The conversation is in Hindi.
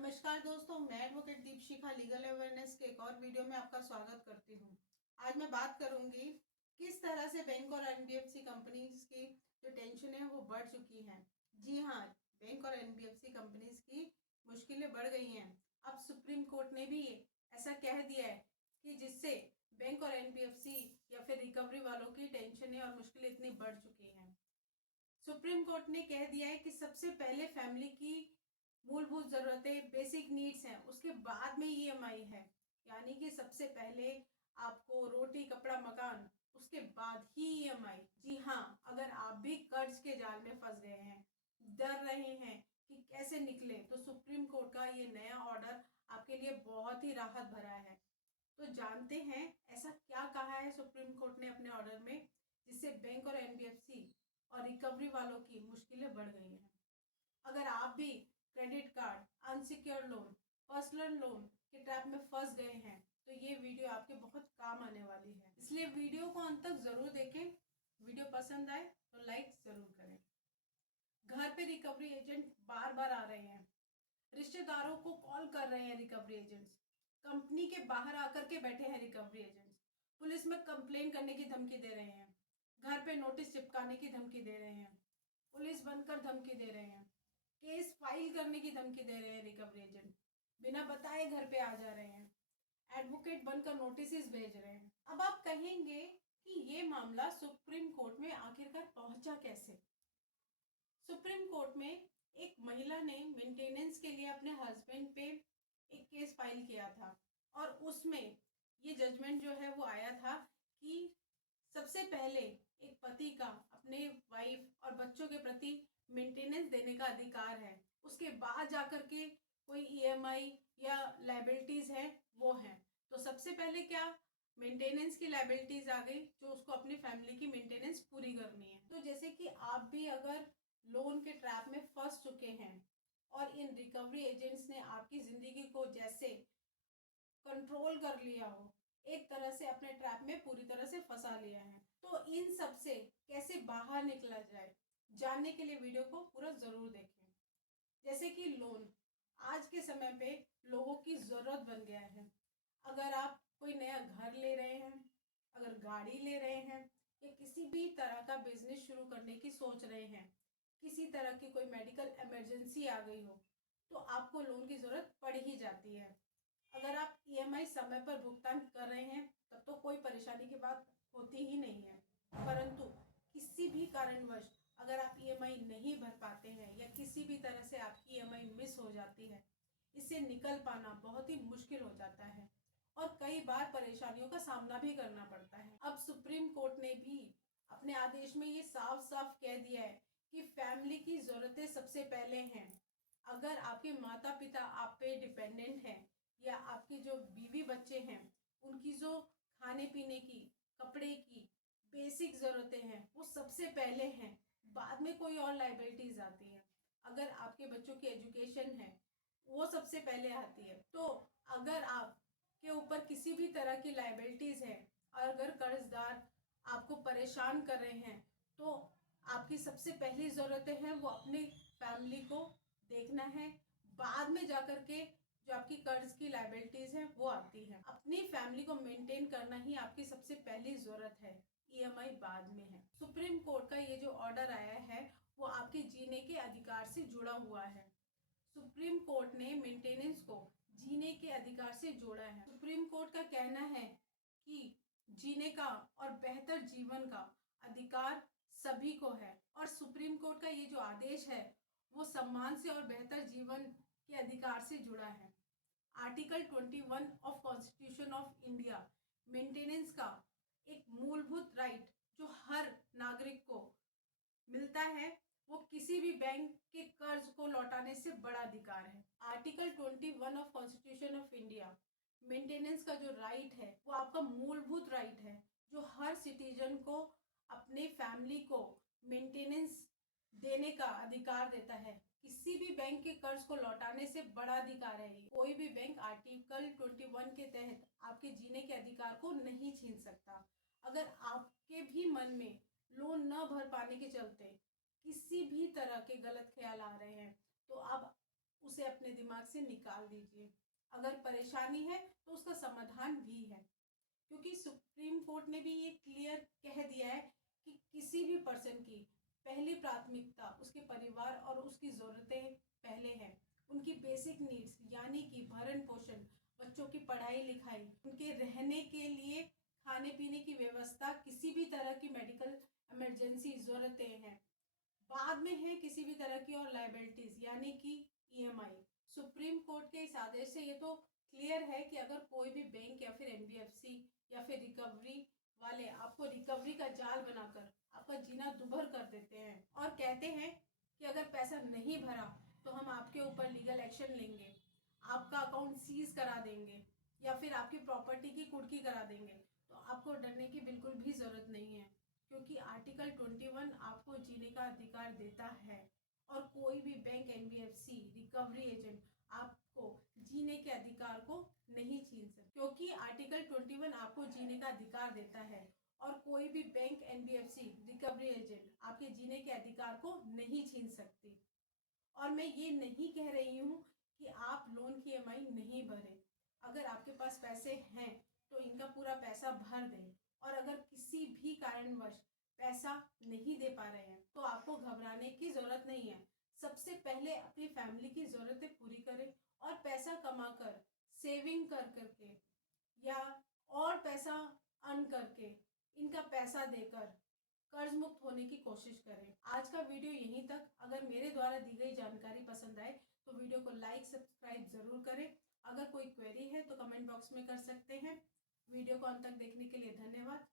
नमस्कार दोस्तों, मैं एडवोकेट दीपशिखा लीगल अवेयरनेस के एक और वीडियो में आपका स्वागत करती हूं। आज मैं बात करूंगी किस तरह से बैंक और एनबीएफसी कंपनीज की जो टेंशन है वो बढ़ चुकी है। जी हाँ, बैंक और एनबीएफसी कंपनीज की मुश्किलें बढ़ गई हैं। अब सुप्रीम कोर्ट ने भी ऐसा कह दिया है कि जिससे बैंक और एनबीएफसी या फिर रिकवरी वालों की टेंशन और मुश्किलें इतनी बढ़ चुकी हैं। सुप्रीम कोर्ट ने कह दिया है कि सबसे पहले फैमिली की मूलभूत जरूरतें, बेसिक नीड्स हैं, उसके बाद में ईएमआई है। यानी कि सबसे पहले आपको रोटी कपड़ा मकान, उसके बाद ही ईएमआई। जी हाँ, अगर आप भी कर्ज के जाल में फंस गए हैं, डर रहे हैं कि कैसे निकले, तो सुप्रीम कोर्ट का ये नया ऑर्डर आपके लिए बहुत ही राहत भरा है। तो जानते हैं ऐसा क्या कहा है सुप्रीम कोर्ट ने अपने ऑर्डर में, जिससे बैंक और एनबीएफसी और रिकवरी वालों की मुश्किलें बढ़ गई हैं। अगर आप भी credit card, unsecured loan, personal loan के ट्रैप में फंस गए हैं, तो ये वीडियो आपके बहुत काम आने वाली है, इसलिए वीडियो को अंत तक जरूर देखें। वीडियो पसंद आए तो लाइक जरूर करें। घर पे रिकवरी एजेंट बार बार आ रहे हैं, रिश्तेदारों को कॉल कर रहे हैं रिकवरी एजेंट्स, कंपनी के बाहर आकर के बैठे हैं रिकवरी एजेंट्स, पुलिस में कंप्लेन करने की धमकी दे रहे हैं, घर पे नोटिस चिपकाने की धमकी दे रहे हैं, पुलिस बनकर धमकी दे रहे हैं, केस फाइल करने की धमकी दे रहे हैं रिकवरी एजेंट, बिना बताए घर पे आ जा रहे हैं, एडवोकेट बनकर नोटिस भेज रहे हैं। अब आप कहेंगे कि ये मामला सुप्रीम कोर्ट में आखिरकार पहुंचा कैसे। सुप्रीम कोर्ट में एक महिला ने मेंटेनेंस के लिए अपने हस्बैंड पे एक केस फाइल किया था, और उसमें ये जजमेंट जो है वो आया था कि सबसे पहले एक पति का अपने वाइफ और बच्चों के प्रति मेंटेनेंस देने का अधिकार है, उसके बाद जाकर के कोई ईएमआई या लाइबिलिटीज है वो है। तो सबसे पहले क्या, मेंटेनेंस की लाइबिलिटीज आ गई, जो उसको अपनी फैमिली की मेंटेनेंस पूरी करनी है। तो जैसे कि आप भी अगर लोन के ट्रैप में फंस चुके हैं और इन रिकवरी एजेंट्स ने आपकी जिंदगी को जैसे कंट्रोल कर लिया हो, एक तरह से अपने ट्रैप में पूरी तरह से फंसा लिया है, तो इन सब से कैसे बाहर निकला जाए, जानने के लिए वीडियो को पूरा जरूर देखें। जैसे कि लोन आज के समय पे लोगों की जरूरत बन गया है। अगर आप कोई नया घर ले रहे हैं, अगर गाड़ी ले रहे हैं, या किसी भी तरह का बिजनेस शुरू करने की सोच रहे हैं, किसी तरह की कोई मेडिकल इमरजेंसी आ गई हो, तो आपको लोन की जरूरत पड़ ही जाती है। अगर आप ईएमआई समय पर भुगतान कर रहे हैं तब तो कोई परेशानी की बात होती ही नहीं है, परंतु किसी भी कारणवश अगर आप ईएमआई नहीं भर पाते हैं या किसी भी तरह से आपकी ईएमआई मिस हो जाती है, इससे निकल पाना बहुत ही मुश्किल हो जाता है और कई बार परेशानियों का सामना भी करना पड़ता है। अब सुप्रीम कोर्ट ने भी अपने आदेश में ये साफ साफ कह दिया है कि फैमिली की जरूरतें सबसे पहले हैं। अगर आपके माता पिता आप पे डिपेंडेंट हैं या आपके जो बीवी बच्चे हैं, उनकी जो खाने पीने की, कपड़े की बेसिक ज़रूरतें हैं वो सबसे पहले हैं, बाद में कोई और लाइबिलिटीज आती हैं। अगर आपके बच्चों की एजुकेशन है वो सबसे पहले आती है। तो अगर आपके ऊपर किसी भी तरह की लाइबिलिटीज है और अगर कर्जदार आपको परेशान कर रहे हैं, तो आपकी सबसे पहली ज़रूरतें हैं वो अपनी फैमिली को देखना है, बाद में जाकर के जो आपकी कर्ज की लाइबिलिटीज है वो आती है। अपनी फैमिली को मेंटेन करना ही आपकी सबसे पहली जरूरत है, ईएमआई बाद में है। सुप्रीम कोर्ट का ये जो ऑर्डर आया है वो आपके जीने के अधिकार से जुड़ा हुआ है। सुप्रीम कोर्ट ने मेंटेनेंस को जीने के अधिकार से जोड़ा है। सुप्रीम कोर्ट का कहना है कि जीने का और बेहतर जीवन का अधिकार सभी को है, और सुप्रीम कोर्ट का ये जो आदेश है वो सम्मान से और बेहतर जीवन के अधिकार से जुड़ा है। Article 21 of constitution of India maintenance का एक मूलभूत राइट जो हर नागरिक को मिलता है, वो किसी भी बैंक के कर्ज को लौटाने से बड़ा अधिकार है। Article 21 of constitution of India maintenance का जो राइट है वो आपका मूलभूत राइट है, जो हर सिटीजन को अपने फैमिली को मेंटेनेंस देने का अधिकार देता है। किसी भी बैंक के कर्ज को लौटाने से बड़ा अधिकार है। कोई भी बैंक आर्टिकल 21 के तहत आपके जीने के अधिकार को नहीं छीन सकता। अगर आपके भी मन में लोन न भर पाने के चलते किसी भी तरह के गलत ख्याल आ रहे हैं, तो आप उसे अपने दिमाग से निकाल दीजिए। अगर परेशानी है तो उसका समाधान भी है, क्योंकि सुप्रीम कोर्ट ने भी ये क्लियर कह दिया है कि किसी भी पर्सन की पहली प्राथमिकता उसके परिवार और उसकी ज़रूरतें पहले हैं। उनकी बेसिक नीड्स यानी कि भरण पोषण, बच्चों की पढ़ाई लिखाई, उनके रहने के लिए खाने पीने की व्यवस्था, किसी भी तरह की मेडिकल इमरजेंसी ज़रूरतें हैं। बाद में है किसी भी तरह की और लाइबिलिटीज यानी कि ईएमआई। सुप्रीम कोर्ट के इस आदेश से ये तो क्लियर है कि अगर कोई भी बैंक या फिर एनबीएफसी या फिर रिकवरी वाले आपको रिकवरी का जाल बनाकर आपका जीना दुभर कर देते हैं और कहते हैं कि अगर पैसा नहीं भरा तो हम आपके ऊपर लीगल एक्शन लेंगे, आपका अकाउंट सीज करा देंगे या फिर आपकी प्रॉपर्टी की कुर्की करा देंगे, तो आपको डरने की बिल्कुल भी ज़रूरत नहीं है, क्योंकि आर्टिकल 21 आपको जीने का अधिकार देता है और कोई भी बैंक, एनबीएफसी, रिकवरी एजेंट आपको जीने के अधिकार को नहीं छीन सकते, क्योंकि आर्टिकल 21 आपको जीने का अधिकार देता है और कोई भी बैंक, एनबीएफसी, रिकवरी एजेंट आपके जीने के अधिकार को नहीं छीन सकती। और मैं ये नहीं कह रही हूँ कि आप लोन की ईएमआई नहीं भरें। अगर आपके पास पैसे हैं तो इनका पूरा पैसा भर दें, और अगर किसी भी कारणवश पैसा नहीं दे पा रहे हैं तो आपको घबराने की ज़रूरत नहीं है। सबसे पहले अपनी फैमिली की ज़रूरतें पूरी करें और पैसा कमाकर, सेविंग कर करके या और पैसा अर्न करके इनका पैसा देकर कर्ज मुक्त होने की कोशिश करें। आज का वीडियो यहीं तक। अगर मेरे द्वारा दी गई जानकारी पसंद आए तो वीडियो को लाइक, सब्सक्राइब जरूर करें। अगर कोई क्वेरी है तो कमेंट बॉक्स में कर सकते हैं। वीडियो को अंत तक देखने के लिए धन्यवाद।